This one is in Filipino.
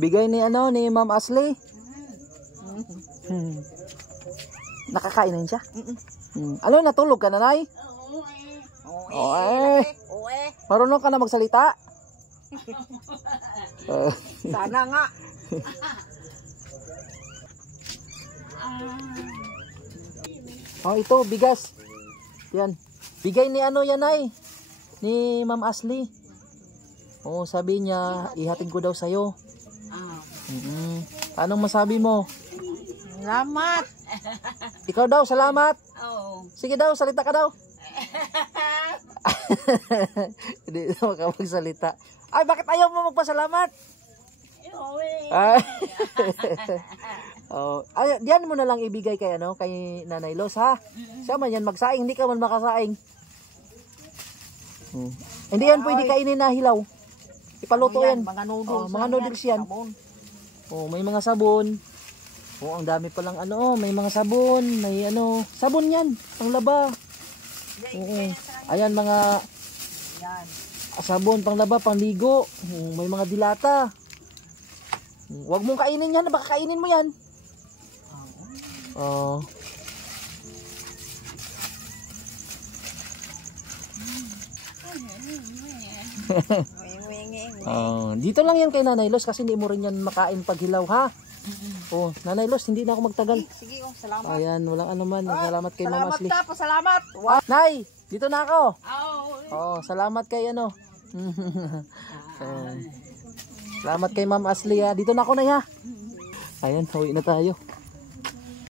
Bigay ni ni Ma'am Ashley. Nakakain na siya? Ano, natulog ka na, Nay? Oo. Marunong ka na magsalita? Sana nga. Oh, ito, bigas. Yan. Bigay ni yan, Nay. Ni Ma'am Ashley. Oo, sabi niya, ihatid ko daw sa'yo. Anong masabi mo? Salamat. Ikaw daw, salamat. Oo. Sige daw, salita ka daw. Hindi na makapagsalita. Ay, bakit ayaw mo magpasalamat? Ay. Oh, ay, diyan mo na lang ibigay kay kay Nanay Los, ha. Siya man yan magsaing, hindi ka man makasaing. Hindi yan pwede kainin na hilaw. Ipaluto yan. Mga noodles. Mga noodles yan. Oh, may mga sabon. Oh, ang dami pa lang may mga sabon, may sabon yan, panglaba. Oo. Ayan mga sabon, panglaba, pangligo. May mga dilata. Huwag mong kainin yan, baka kainin mo yan. Oh. Dito lang yan kay Nanay Los kasi hindi mo rin yan makain pag hilaw, ha? Oh, Nanay Los, hindi na ako magtagal. Sige, salamat. Ayan, walang anuman. Salamat kay Ma'am Ashley. Salamat. Nay, dito na ako. Salamat kay Salamat kay Ma'am Ashley, ha. Dito na ako, Nay, ha. Ayan, uwi na tayo.